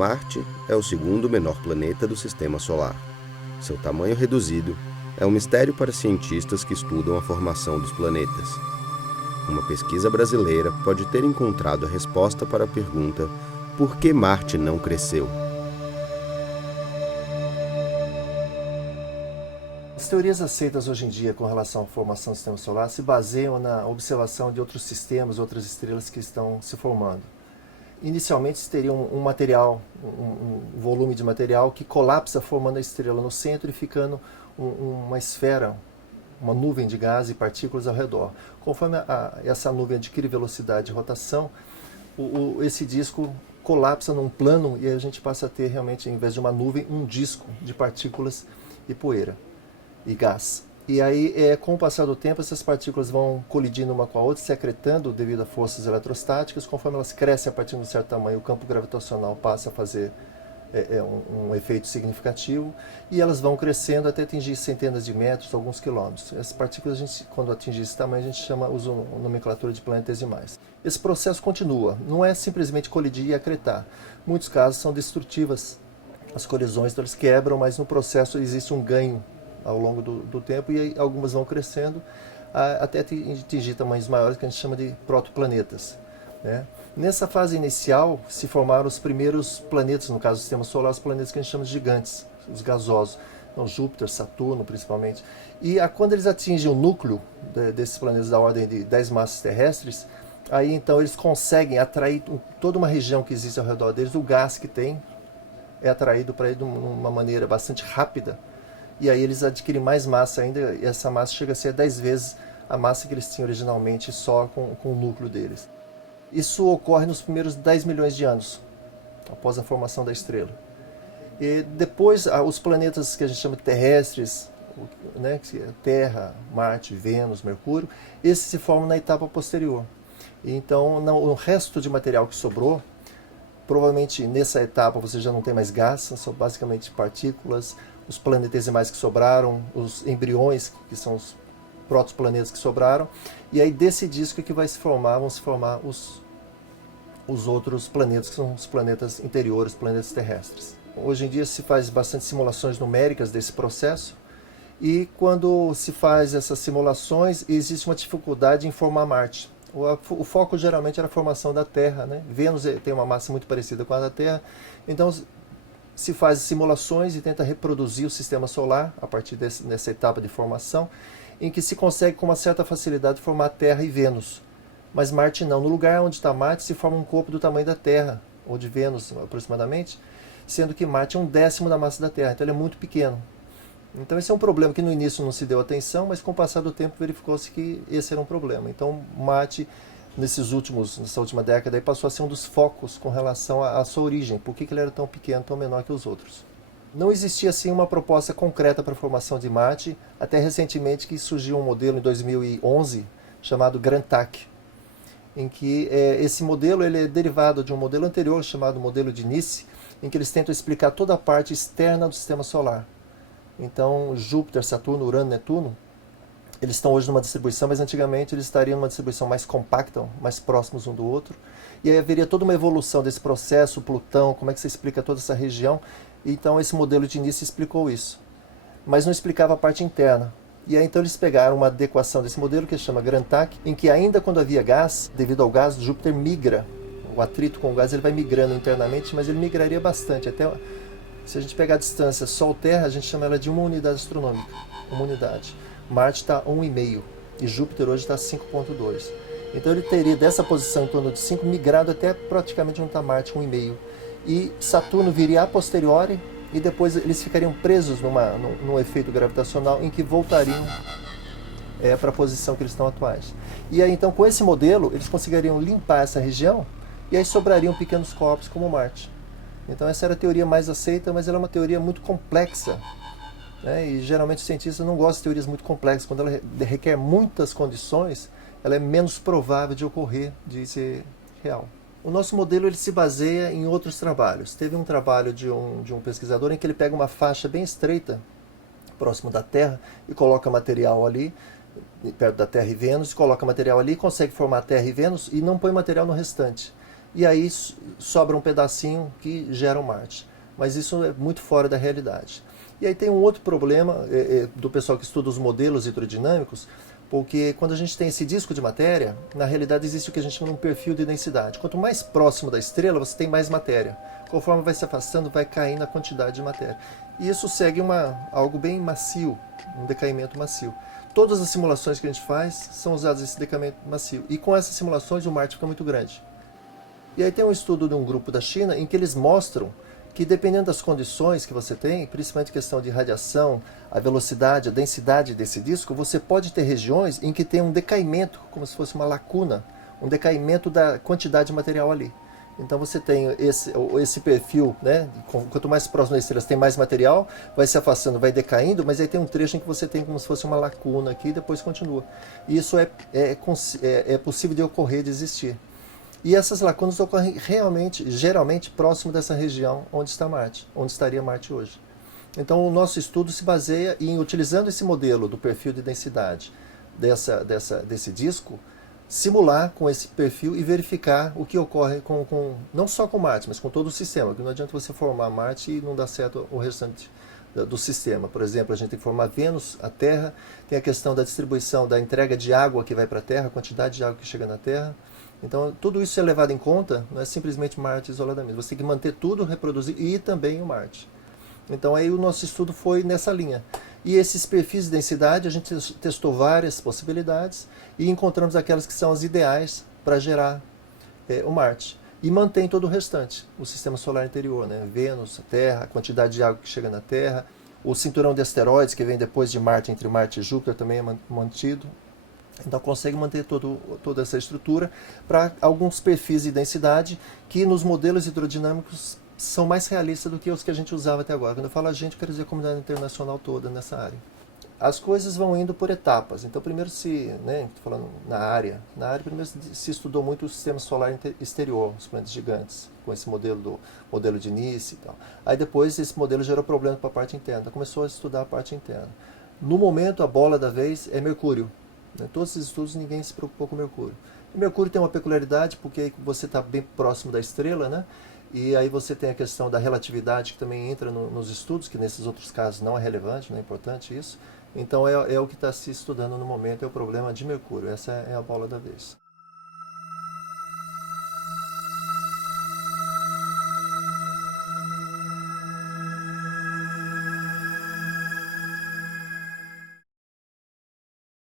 Marte é o segundo menor planeta do Sistema Solar. Seu tamanho reduzido é um mistério para cientistas que estudam a formação dos planetas. Uma pesquisa brasileira pode ter encontrado a resposta para a pergunta: por que Marte não cresceu? As teorias aceitas hoje em dia com relação à formação do Sistema Solar se baseiam na observação de outros sistemas, outras estrelas que estão se formando. Inicialmente se teria um material, um volume de material que colapsa formando a estrela no centro e ficando uma esfera, uma nuvem de gás e partículas ao redor. Conforme essa nuvem adquire velocidade e rotação, esse disco colapsa num plano e a gente passa a ter realmente, em vez de uma nuvem, um disco de partículas e poeira e gás. E aí, com o passar do tempo, essas partículas vão colidindo uma com a outra, se acretando devido a forças eletrostáticas. Conforme elas crescem a partir de um certo tamanho, o campo gravitacional passa a fazer um efeito significativo, e elas vão crescendo até atingir centenas de metros, alguns quilômetros. Essas partículas, quando atingir esse tamanho, a gente usa a nomenclatura de planetesimais. Esse processo continua, não é simplesmente colidir e acretar. Em muitos casos são destrutivas as colisões, então eles quebram, mas no processo existe um ganho ao longo do tempo, e aí algumas vão crescendo até atingir tamanhos maiores, que a gente chama de protoplanetas, né? Nessa fase inicial se formaram os primeiros planetas, no caso do Sistema Solar, os planetas que a gente chama de gigantes, os gasosos, então Júpiter, Saturno principalmente. E quando eles atingem o núcleo desses planetas da ordem de 10 massas terrestres, aí então eles conseguem atrair toda uma região que existe ao redor deles, o gás que tem é atraído para ele de uma maneira bastante rápida, e aí eles adquirem mais massa ainda, e essa massa chega a ser 10 vezes a massa que eles tinham originalmente só com o núcleo deles. Isso ocorre nos primeiros 10 milhões de anos, após a formação da estrela. E depois, os planetas que a gente chama de terrestres, né, Terra, Marte, Vênus, Mercúrio, esses se formam na etapa posterior. Então, o resto de material que sobrou, provavelmente nessa etapa você já não tem mais gás, são basicamente partículas, os planetesimais que sobraram, os embriões, que são os protoplanetas que sobraram, e aí desse disco que vão se formar os outros planetas, que são os planetas interiores, planetas terrestres. Hoje em dia se faz bastante simulações numéricas desse processo, e quando se faz essas simulações, existe uma dificuldade em formar Marte. O foco geralmente era a formação da Terra, né? Vênus tem uma massa muito parecida com a da Terra, então se faz simulações e tenta reproduzir o Sistema Solar a partir dessa etapa de formação, em que se consegue com uma certa facilidade formar Terra e Vênus. Mas Marte não. No lugar onde está Marte se forma um corpo do tamanho da Terra, ou de Vênus aproximadamente, sendo que Marte é 1/10 da massa da Terra, então ele é muito pequeno. Então esse é um problema que no início não se deu atenção, mas com o passar do tempo verificou-se que esse era um problema. Então Marte, nessa última década, aí passou a ser um dos focos com relação à sua origem. Por que ele era tão pequeno, tão menor que os outros? Não existia assim uma proposta concreta para a formação de Marte, até recentemente que surgiu um modelo em 2011 chamado GranTAC, em que esse modelo ele é derivado de um modelo anterior chamado modelo de Nice, em que eles tentam explicar toda a parte externa do Sistema Solar. Então Júpiter, Saturno, Urano, Netuno, eles estão hoje numa distribuição, mas antigamente eles estariam numa distribuição mais compacta, mais próximos um do outro. E aí haveria toda uma evolução desse processo, Plutão, como é que você explica toda essa região? Então esse modelo de início explicou isso, mas não explicava a parte interna. E aí então eles pegaram uma adequação desse modelo que se chama GranTAC, em que ainda quando havia gás, devido ao gás, Júpiter migra. O atrito com o gás ele vai migrando internamente, mas ele migraria bastante. Até se a gente pegar a distância Sol-Terra, a gente chama ela de uma unidade astronômica, uma unidade. Marte está 1,5 e Júpiter hoje está 5,2. Então ele teria dessa posição em torno de 5 migrado até praticamente onde está Marte, 1,5. E Saturno viria a posteriori, e depois eles ficariam presos num efeito gravitacional em que voltariam para a posição que eles estão atuais. E aí então com esse modelo eles conseguiriam limpar essa região, e aí sobrariam pequenos corpos como Marte. Então essa era a teoria mais aceita, mas ela é uma teoria muito complexa, né? E geralmente os cientistas não gostam de teorias muito complexas. Quando ela requer muitas condições, ela é menos provável de ocorrer, de ser real. O nosso modelo ele se baseia em outros trabalhos. Teve um trabalho de um pesquisador em que ele pega uma faixa bem estreita, próximo da Terra, e coloca material ali, perto da Terra e Vênus, coloca material ali, consegue formar Terra e Vênus, e não põe material no restante. e aí sobra um pedacinho que gera um Marte. Mas isso é muito fora da realidade. E aí tem um outro problema do pessoal que estuda os modelos hidrodinâmicos, porque quando a gente tem esse disco de matéria, na realidade existe o que a gente chama de um perfil de densidade. Quanto mais próximo da estrela, você tem mais matéria. Conforme vai se afastando, vai caindo a quantidade de matéria. E isso segue algo bem macio, um decaimento macio. Todas as simulações que a gente faz são usadas esse decaimento macio. E com essas simulações o Marte fica muito grande. E aí tem um estudo de um grupo da China em que eles mostram que dependendo das condições que você tem, principalmente questão de radiação, a velocidade, a densidade desse disco, você pode ter regiões em que tem um decaimento, como se fosse uma lacuna, um decaimento da quantidade de material ali. Então você tem esse perfil, né? Quanto mais próximo das estrelas tem mais material, vai se afastando, vai decaindo, mas aí tem um trecho em que você tem como se fosse uma lacuna aqui e depois continua. E isso é possível de ocorrer, de existir. E essas lacunas ocorrem geralmente próximo dessa região onde está Marte, onde estaria Marte hoje. Então o nosso estudo se baseia em, utilizando esse modelo do perfil de densidade desse disco, simular com esse perfil e verificar o que ocorre não só com Marte, mas com todo o sistema, porque não adianta você formar Marte e não dar certo o restante do sistema. Por exemplo, a gente tem que formar Vênus, a Terra, tem a questão da distribuição, da entrega de água que vai para a Terra, a quantidade de água que chega na Terra. Então, tudo isso é levado em conta, não é simplesmente Marte isoladamente. Você tem que manter tudo, reproduzir e também o Marte. Então, aí o nosso estudo foi nessa linha. E esses perfis de densidade, a gente testou várias possibilidades e encontramos aquelas que são as ideais para gerar o Marte. E mantém todo o restante, o sistema solar interior, né? Vênus, a Terra, a quantidade de água que chega na Terra, o cinturão de asteroides que vem depois de Marte, entre Marte e Júpiter, também é mantido. Então consegue manter toda essa estrutura para alguns perfis de densidade que nos modelos hidrodinâmicos são mais realistas do que os que a gente usava até agora. Quando eu falo a gente, eu quero dizer a comunidade internacional toda nessa área. As coisas vão indo por etapas. Então primeiro estou falando na área primeiro se estudou muito o sistema solar exterior, os planetas gigantes, com esse modelo de Nice e tal. Aí depois esse modelo gerou problema para a parte interna, então começou a estudar a parte interna. No momento a bola da vez é Mercúrio. Todos esses estudos ninguém se preocupou com Mercúrio. E Mercúrio tem uma peculiaridade porque aí você está bem próximo da estrela, né? E aí você tem a questão da relatividade que também entra nos estudos, que nesses outros casos não é relevante, não é importante isso. Então é o que está se estudando no momento, é o problema de Mercúrio. Essa é a bola da vez.